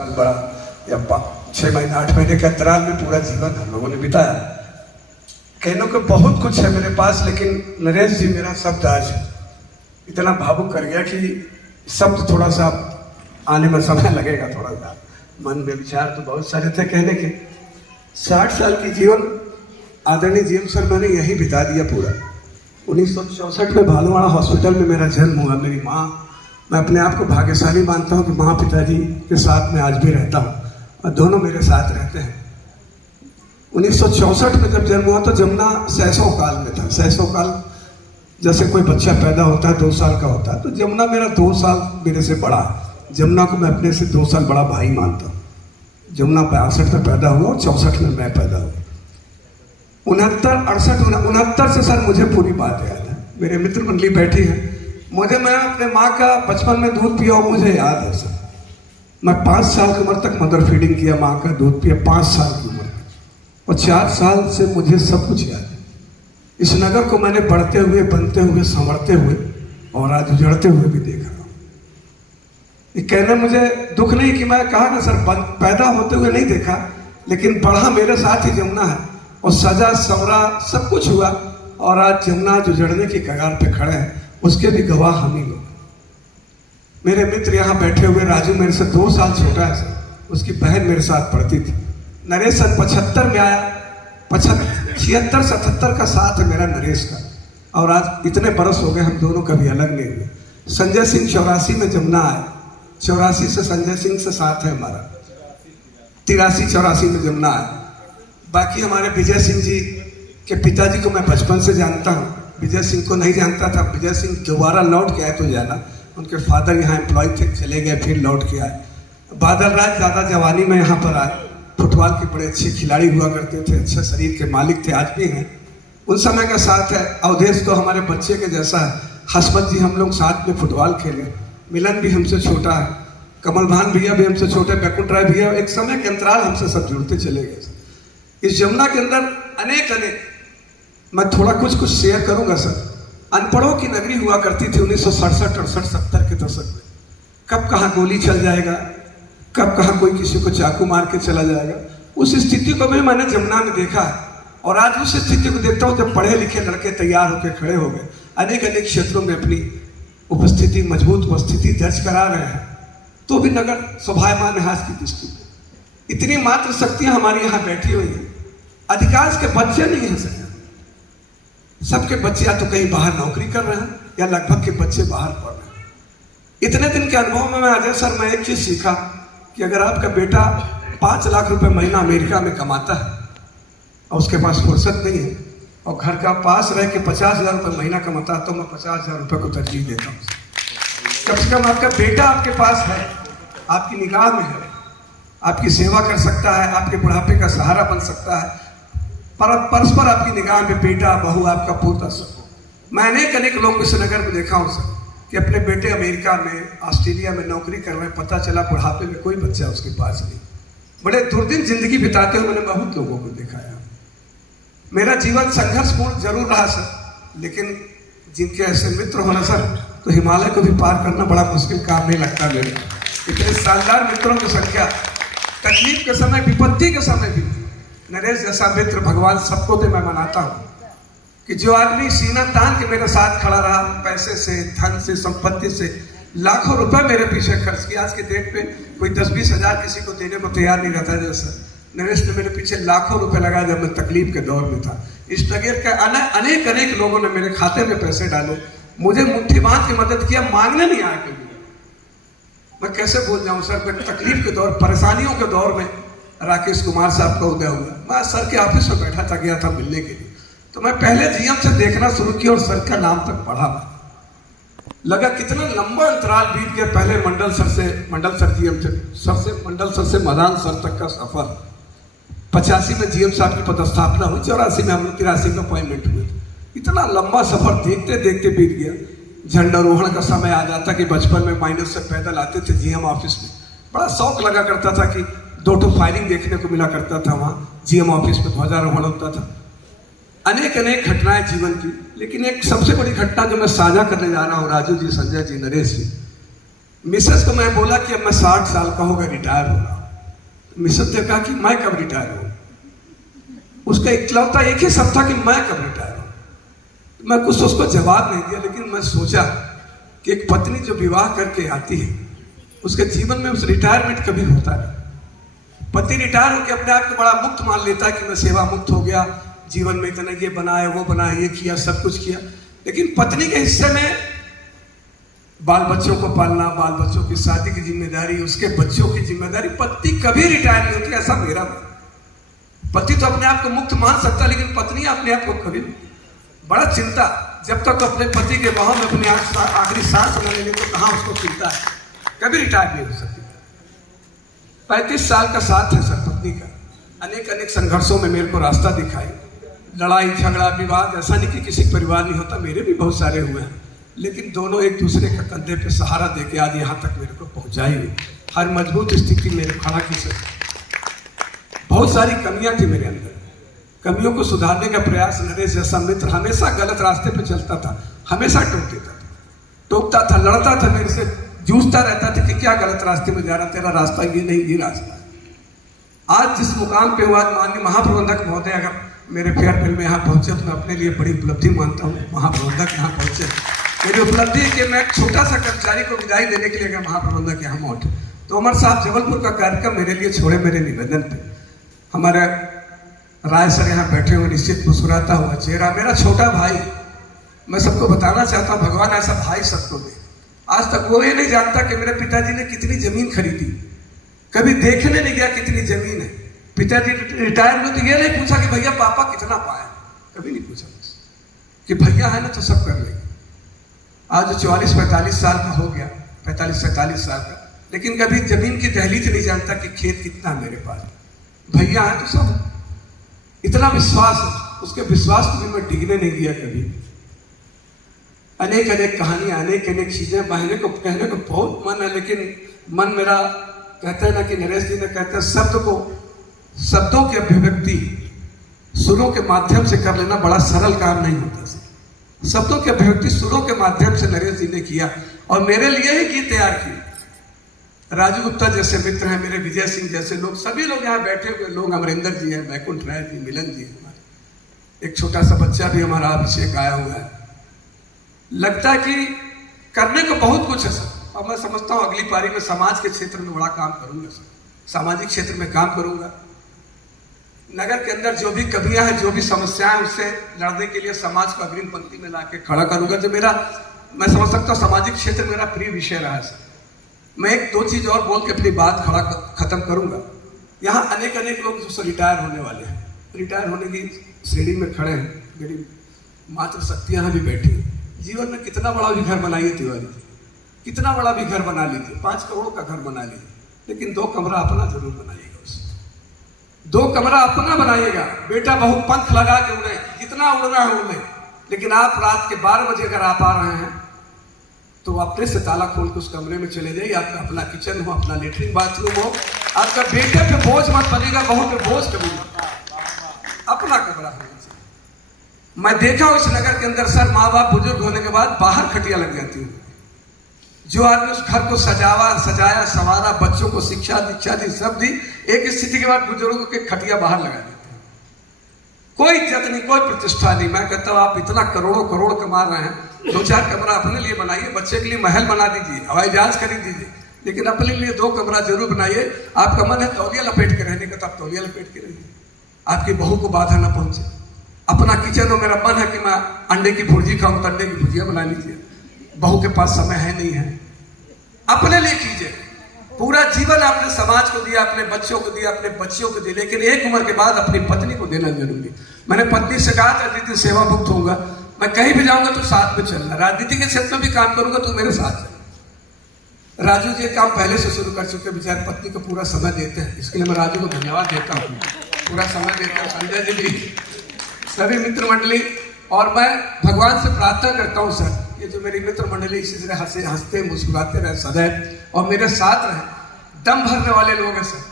साल बड़ा या 6 महीने 8 महीने के अंतराल में पूरा जीवन हम लोगों ने बिताया। कहने को बहुत कुछ है मेरे पास, लेकिन नरेश जी मेरा शब्द आज इतना भावुक कर गया कि शब्द थोड़ा सा आने में समय लगेगा। थोड़ा सा मन में विचार तो बहुत सारे थे कहने के। 60 साल की जीवन आदरणीय जीएम सर मैंने यहीं बिता दिया पूरा। 1964 में भालूवाड़ा हॉस्पिटल में मेरा जन्म हुआ। मेरी माँ, मैं अपने आप को भाग्यशाली मानता हूँ कि माँ पिताजी के साथ मैं आज भी रहता हूँ और दोनों मेरे साथ रहते हैं। 1964 में जब जन्म हुआ तो जमुना सैसव काल में था। सैसव काल जैसे कोई बच्चा पैदा होता है 2 साल का होता है, तो जमुना मेरा 2 साल मेरे से बड़ा है। जमुना को मैं अपने से 2 साल बड़ा भाई मानता हूँ। जमुना 62 में पैदा हुआ और 64 में मैं पैदा हुआ। 69 से सर मुझे पूरी बात याद है। मेरे मित्र मंडली बैठी है, मुझे, मैं अपने माँ का बचपन में दूध पिया और मुझे याद है सर। मैं 5 साल की उम्र तक मदर फीडिंग किया, माँ का दूध पिया 5 साल की उम्र तक, और 4 साल से मुझे सब कुछ याद है। इस नगर को मैंने बढ़ते हुए, बनते हुए, संवरते हुए और आज उजड़ते हुए भी देख रहा हूँ। ये कहने मुझे दुख नहीं कि मैं कहा ना सर पैदा होते हुए नहीं देखा, लेकिन बढ़ा मेरे साथ ही जमुना है और सजा सवरा सब कुछ हुआ, और आज जमुना उजड़ने की कगार पे खड़े हैं, उसके भी गवाह हम ही लोग। मेरे मित्र यहाँ बैठे हुए, राजू मेरे से 2 साल छोटा है सर, उसकी बहन मेरे साथ पढ़ती थी। नरेश सन 75 में आया, 76-77 का साथ है मेरा नरेश का, और आज इतने बरस हो गए हम दोनों कभी अलग नहीं हुए। संजय सिंह 84 में जमुना आए, 84 से संजय सिंह से साथ है हमारा, 83-84 में जमुना आए। बाकी हमारे विजय सिंह जी के पिताजी को मैं बचपन से जानता हूँ, विजय सिंह को नहीं जानता था। विजय सिंह दोबारा लौट के आए तो जाना, उनके फादर यहाँ एम्प्लॉय थे, चले गए फिर लौट के आए। बादल राज ज़्यादा जवानी में यहाँ पर आए, फुटबॉल के बड़े अच्छे खिलाड़ी हुआ करते थे, अच्छे शरीर के मालिक थे, आज भी हैं। उन समय का साथ है। अवधेश तो हमारे बच्चे के जैसा है। हसमत जी हम लोग साथ में फुटबॉल खेले। मिलन भी हमसे छोटा है, कमल भान भैया भी हमसे छोटे, बैकुंठ राय भैया, एक समय के अंतराल हमसे सब जुड़ते चले गए। इस जमुना के अंदर अनेक मैं थोड़ा कुछ शेयर करूंगा सर। अनपढ़ों की नगरी हुआ करती थी 1967, 68, 70 के दशक में। कब कहाँ गोली चल जाएगा, कब कहाँ कोई किसी को चाकू मार के चला जाएगा, उस स्थिति को भी मैंने जमुना में देखा है। और आज उस स्थिति को देखता हूँ जब पढ़े लिखे लड़के तैयार होकर खड़े हो गए, अनेक क्षेत्रों में अपनी उपस्थिति, मजबूत उपस्थिति दर्ज करा रहे हैं, तो भी नगर शोभायमान है आज की दृष्टि में। इतनी मात्र शक्तियां हमारी यहाँ बैठी हुई हैं। अधिकांश के बच्चे नहीं हैं सर, सबके बच्चे या तो कहीं बाहर नौकरी कर रहे हैं या लगभग के बच्चे बाहर पढ़ रहे हैं। इतने दिन के अनुभव में मैं अजय सर मैं एक चीज सीखा कि अगर आपका बेटा 5 लाख रुपए महीना अमेरिका में कमाता है और उसके पास फुर्सत नहीं है और घर का पास रह के 50,000 रुपये महीना कमाता है, तो मैं 50,000 रुपये को तरजीह देता हूँ। कम से कम आपका बेटा आपके पास है, आपकी निगाह में है, आपकी सेवा कर सकता है, आपके बुढ़ापे का सहारा बन सकता है, परस्पर आपकी निगाह में बेटा बहू आपका पोता सब। मैं अनेक लोगों इस नगर में देखा हूँ सर कि अपने बेटे अमेरिका में, ऑस्ट्रेलिया में नौकरी कर रहे हैं, पता चला बुढ़ापे में कोई बच्चा उसके पास नहीं। बड़े दुर्दिन जिंदगी बिताते हुए मैंने बहुत लोगों को देखा है। मेरा जीवन संघर्षपूर्ण जरूर रहा सर, लेकिन जिनके ऐसे मित्र होना सर, तो हिमालय को भी पार करना बड़ा मुश्किल काम नहीं लगता मेरे। इतने शानदार मित्रों की संख्या, तकलीफ के समय, विपत्ति के समय भी नरेश जैसा मित्र भगवान सबको दे। मैं मनाता हूँ कि जो आदमी सीना तान के मेरे साथ खड़ा रहा, पैसे से, धन से, संपत्ति से, लाखों रुपए मेरे पीछे खर्च किया। आज के डेट पे कोई 10-20 हजार किसी को देने को तैयार नहीं रहता। जैसा नरेश ने मेरे पीछे लाखों रुपए लगाया जब मैं तकलीफ के दौर में था। इस नगर के अनेक लोगों ने मेरे खाते में पैसे डाले, मुझे मुट्ठी बांध की मदद किया, मांगने नहीं आया कभी। मैं कैसे भूल जाऊं सर, मैं तकलीफ के दौर, परेशानियों के दौर में राकेश कुमार साहब का उदय हुआ। मैं सर के ऑफिस में बैठा था, गया था मिलने के लिए, तो मैं पहले जीएम से देखना शुरू किया और सर का नाम तक पढ़ा। लगा कितना लंबा अंतराल बीत गया। पहले मंडल सर से, मंडल सर जीएम थे, सर से मंडल सर से मदान सर तक का सफर। 85 में जीएम साहब की पदस्थापना हुई, 84 में हम लोग 83 में अपॉइंटमेंट हुए। इतना लंबा सफर देखते देखते बीत गया। झंडारोहण का समय आ जाता कि बचपन में माइनस से पैदल आते थे जीएम ऑफिस में, बड़ा शौक लगा करता था कि 2 फायरिंग देखने को मिला करता था वहाँ जीएम ऑफिस में, ध्वजारोहण होता था। अनेक घटनाएं जीवन की, लेकिन एक सबसे बड़ी घटना जो मैं साझा करने जा रहा हूँ राजू जी, संजय जी, नरेश जी, मिसेस को मैं बोला कि अब मैं 60 साल का होगा, रिटायर हो रहा हूं। मिसेस ने कहा कि मैं कब रिटायर हूं। उसका इकलौता एक ही शब्द था कि मैं कब रिटायर हूं। मैं कुछ उसको जवाब नहीं दिया, लेकिन मैं सोचा कि एक पत्नी जो विवाह करके आती है उसके जीवन में उस रिटायरमेंट कभी होता नहीं। पति रिटायर होकर अपने आप को बड़ा मुक्त मान लेता है कि मैं सेवा मुक्त हो गया, जीवन में इतना ये बनाया वो बनाया, ये किया, सब कुछ किया। लेकिन पत्नी के हिस्से में बाल बच्चों को पालना, बाल बच्चों की शादी की जिम्मेदारी, उसके बच्चों की जिम्मेदारी, पति कभी रिटायर नहीं होती, ऐसा मेरा। पति तो अपने आप को मुक्त मान सकता, लेकिन पत्नी अपने आप को कभी बड़ा चिंता, जब तक अपने पति के बाहों में अपनी आखिरी सांस न ले ले तो कहाँ उसको चिंता है, कभी रिटायर नहीं हो सकती। 35 साल का साथ है सर पत्नी का, अनेक संघर्षों में मेरे को रास्ता दिखाई, लड़ाई झगड़ा विवाद, ऐसा नहीं कि किसी परिवार नहीं होता, मेरे भी बहुत सारे हुए हैं, लेकिन दोनों एक दूसरे के कंधे पे सहारा देके आज यहाँ तक मेरे को पहुँचाई हुई। हर मजबूत स्थिति मेरे खड़ा की सर। बहुत सारी कमियां थी मेरे अंदर, कमियों को सुधारने का प्रयास। नरेश जैसा मित्र हमेशा गलत रास्ते पे चलता था, हमेशा टोकता था, लड़ता था मेरे से, जूझता रहता था कि क्या गलत रास्ते में जा रहा, तेरा रास्ता ये नहीं, ये रास्ता। आज जिस मुकाम पे हुआ, माननीय महाप्रबंधक महोदय अगर मेरे फेयरवेल में यहाँ पहुंचे तो मैं अपने लिए बड़ी उपलब्धि मानता हूँ। महाप्रबंधक यहाँ पहुंचे, मेरी उपलब्धि है कि मैं एक छोटा सा कर्मचारी को विदाई देने के लिए अगर महाप्रबंधक यहाँ पहुंचे तो अमर साहब जबलपुर का कार्यक्रम मेरे लिए छोड़े, मेरे निवेदन पे। हमारे राय सर यहाँ बैठे हुए, निश्चित मुस्कुराता हुआ चेहरा, मेरा छोटा भाई। मैं सबको बताना चाहता हूँ, भगवान ऐसा भाई सबको दे। आज तक वो ये नहीं जानता कि मेरे पिताजी ने कितनी जमीन खरीदी, कभी देखने नहीं गया कितनी जमीन है। पिताजी रिटायर हुए तो ये नहीं पूछा कि भैया पापा कितना पाए, कभी नहीं पूछा कि भैया है ना तो सब कर लेंगे। आज 44-45 साल का हो गया, 45-47 साल का, लेकिन कभी जमीन की दहलीज नहीं जानता कि खेत कितना है मेरे पास, भैया है तो सब। इतना विश्वास है, उसके विश्वास को भी मैं डिगने नहीं दिया कभी। अनेक कहानियां, अनेक चीजें कहने को बहुत मन है, लेकिन मन मेरा कहता है ना कि नरेश जी ने कहते हैं शब्दों की अभिव्यक्ति सुरों के माध्यम से कर लेना बड़ा सरल काम नहीं होता। शब्दों की अभिव्यक्ति सुरों के माध्यम से नरेश जी ने किया और मेरे लिए ही गीत तैयार किए। राजू गुप्ता जैसे मित्र हैं मेरे, विजय सिंह जैसे लोग, सभी लोग यहाँ बैठे हुए लोग, अमरिंदर जी हैं, बैकुंठ राय जी, मिलन जी हमारे, एक छोटा सा बच्चा भी हमारा अभिषेक आया हुआ है। लगता है कि करने को बहुत कुछ है सर, और मैं समझता हूँ अगली पारी में समाज के क्षेत्र में बड़ा काम करूंगा सर, सामाजिक क्षेत्र में काम करूंगा। नगर के अंदर जो भी कमियां हैं, जो भी समस्याएं, उससे लड़ने के लिए समाज को अग्रिम पंक्ति में लाके खड़ा करूंगा। जो मेरा, मैं समझ सकता हूँ सामाजिक क्षेत्र मेरा प्रिय विषय रहा है सर। मैं एक दो चीज और बोल के अपनी बात खत्म करूंगा। यहाँ अनेक लोग जो रिटायर होने वाले हैं, रिटायर होने की श्रेणी में खड़े हैं, मेरी मात्र शक्तियां भी बैठी हैं। जीवन में कितना बड़ा भी घर बनाइए तिवारी जी, कितना बड़ा भी घर बना लीजिए, 5 करोड़ का घर बना लीजिए, लेकिन 2 कमरा अपना जरूर बनाइएगा। उसमें 2 कमरा अपना बनाइएगा। बेटा बहू पंख लगा के उड़े, जितना उड़ना है उड़े, लेकिन आप रात के 12 बजे अगर आप आ रहे हैं तो अपने से ताला खोल के उस कमरे में चले जाइए। आपका अपना किचन हो, अपना लेटरिन बाथरूम हो। आपका बेटे पे बोझ मत बनेगा, बहू पे बोझ कभी मत, अपना कमरा होना चाहिए। मैं देखा हूं इस नगर के अंदर सर, माँ बाप बुजुर्ग होने के बाद बाहर खटिया लग जाती है। जो आदमी उस घर को सजाया संवारा, बच्चों को शिक्षा दीक्षा दी, सब दी, एक स्थिति के बाद बुजुर्गों के खटिया बाहर लगा देते हैं। कोई इज्जत नहीं, कोई प्रतिष्ठा नहीं। मैं कहता हूं आप इतना करोड़ कमा रहे हैं, 2-4 कमरा अपने लिए बनाइए, बच्चे के लिए महल बना दीजिए, हवाई जहाज खरीद दीजिए, लेकिन अपने लिए 2 कमरा जरूर बनाइए। आपका मन है तौलिया लपेट के रहने का, तो आप तौलिया लपेट के रहिए, आपकी बहू को बाधा ना पहुंचे। अपना किचन हो, मेरा मन है कि मैं अंडे की भुर्जी खाऊं, तो अंडे की भुजिया बना लीजिए। बहू के पास समय है नहीं है, अपने लिए कीजिए। पूरा जीवन आपने समाज को दिया, अपने बच्चों को दिया, अपने बच्चियों को दिया, लेकिन एक उम्र के बाद अपनी पत्नी को देना जरूरी। मैंने पत्नी से कहा था जिस दिन सेवा मुक्त होऊंगा, मैं कहीं भी जाऊंगा तो साथ में चलना, राजनीति के क्षेत्र में भी काम करूंगा तो मेरे साथ चलना। राजू जी काम पहले से शुरू कर चुके, बेचारे पत्नी को पूरा समय देते हैं, इसके लिए मैं राजू को धन्यवाद देता हूँ, पूरा समय देता हूँ। संजय जी भी, सभी मित्र मंडली, और मैं भगवान से प्रार्थना करता हूँ सर, ये जो मेरी मित्र मंडली इसी तरह हंसते मुस्कुराते रहे सदैव और मेरे साथ रहे, दम भरने वाले लोग हैं सर,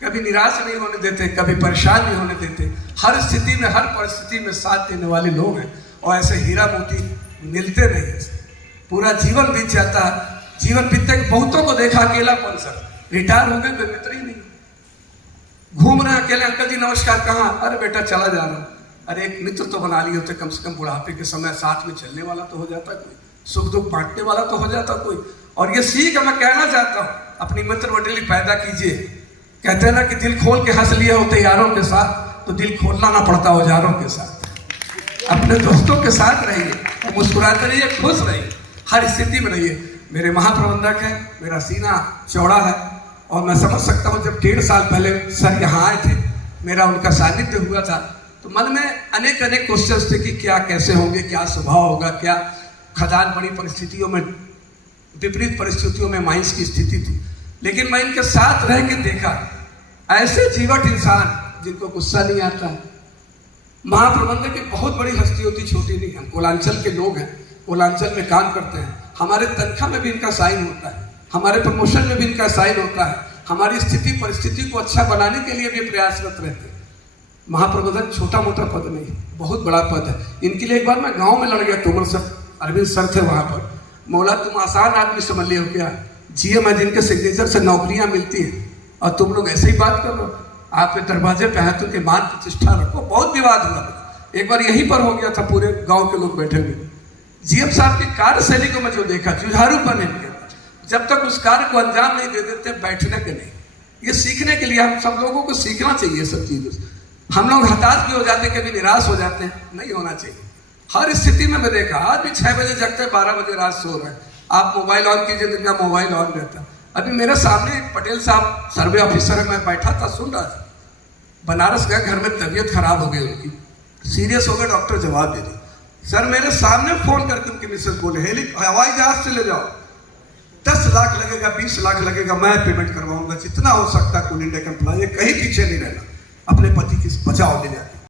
कभी निराश नहीं होने देते, कभी परेशान नहीं होने देते, हर स्थिति में, हर परिस्थिति में साथ देने वाले लोग हैं। और ऐसे हीरा मोती मिलते नहीं है, पूरा जीवन बीत जाता है जीवन बीतते बहुतों को देखा अकेलापन सर, रिटायर हो गए कोई मित्र ही नहीं, घूम रहे हैं अकेले, अंकल जी नमस्कार, कहाँ, अरे बेटा चला जा रहा हूँ, अरे एक मित्र तो बना लिए होते कम से कम, बुढ़ापे के समय साथ में चलने वाला तो हो जाता कोई, सुख दुख बांटने वाला तो हो जाता कोई। और ये सीख मैं कहना चाहता हूँ, अपनी मित्र मंडली पैदा कीजिए। कहते हैं ना कि दिल खोल के हंस लिए होते यारों के साथ, तो दिल खोलना ना पड़ता औजारों के साथ। अपने दोस्तों के साथ रहिए, मुस्कुराते रहिए, खुश रहिए, हर स्थिति में रहिए। मेरे महाप्रबंधक हैं, मेरा सीना चौड़ा है और मैं समझ सकता हूँ जब 1.5 साल पहले सर यहाँ आए थे, मेरा उनका सानिध्य हुआ था, तो मन में अनेक क्वेश्चंस थे कि क्या कैसे होंगे, क्या स्वभाव होगा, क्या खदान बड़ी परिस्थितियों में, विपरीत परिस्थितियों में माइंस की स्थिति थी। लेकिन मैं इनके साथ रह के देखा, ऐसे जीवट इंसान जिनको गुस्सा नहीं आता। महाप्रबंधक की बहुत बड़ी हस्ती होती, छोटी नहीं। हम कोलांचल के लोग हैं, कोलांचल में काम करते हैं, हमारे तनख्वाह में भी इनका साइन होता है, हमारे प्रमोशन में भी इनका साइन होता है, हमारी स्थिति परिस्थिति को अच्छा बनाने के लिए भी प्रयासरत रहते हैं। महाप्रबंधक छोटा मोटा पद नहीं, बहुत बड़ा पद है। इनके लिए एक बार मैं गांव में लड़ गया, तोमर सर, अरविंद सर थे वहां पर, मौला तुम आसान आदमी समझ लियो क्या, जीएम है जिनके सिग्नेचर से नौकरियां मिलती हैं और तुम लोग ऐसे ही बात कर लो, आपके दरवाजे पे है तो उनके मान प्रतिष्ठा रखो। बहुत विवाद हुआ, एक बार यहीं पर हो गया था, पूरे गांव के लोग बैठे हुए। जीएम साहब की कार्यशैली को मैं जो देखा, जुझारूपन इनके, जब तक उस कार्य को अंजाम नहीं दे देते बैठने के नहीं। ये सीखने के लिए हम सब लोगों को सीखना चाहिए सब चीजों से। हम लोग हताश भी हो जाते हैं, कभी निराश हो जाते हैं, नहीं होना चाहिए। हर स्थिति में मैं देखा, आज भी 6 बजे जगते हैं, 12 बजे रात सो रहे हैं। आप मोबाइल ऑन कीजिए, दिन का मोबाइल ऑन रहता है। अभी मेरे सामने पटेल साहब सर्वे ऑफिसर है, मैं बैठा था सुन रहा था, बनारस गए, घर में तबीयत खराब हो गई उनकी, सीरियस हो गए, डॉक्टर जवाब दे दी। सर मेरे सामने फोन करके उनकी मिसेज बोले, हवाई जहाज से ले जाओ, 10 लाख लगेगा, 20 लाख लगेगा, मैं पेमेंट करवाऊंगा, जितना हो सकता है। कूल इंडिया का एम्प्लॉय, कहीं पीछे नहीं रहना, अपने पति की बचाओ ले जाके।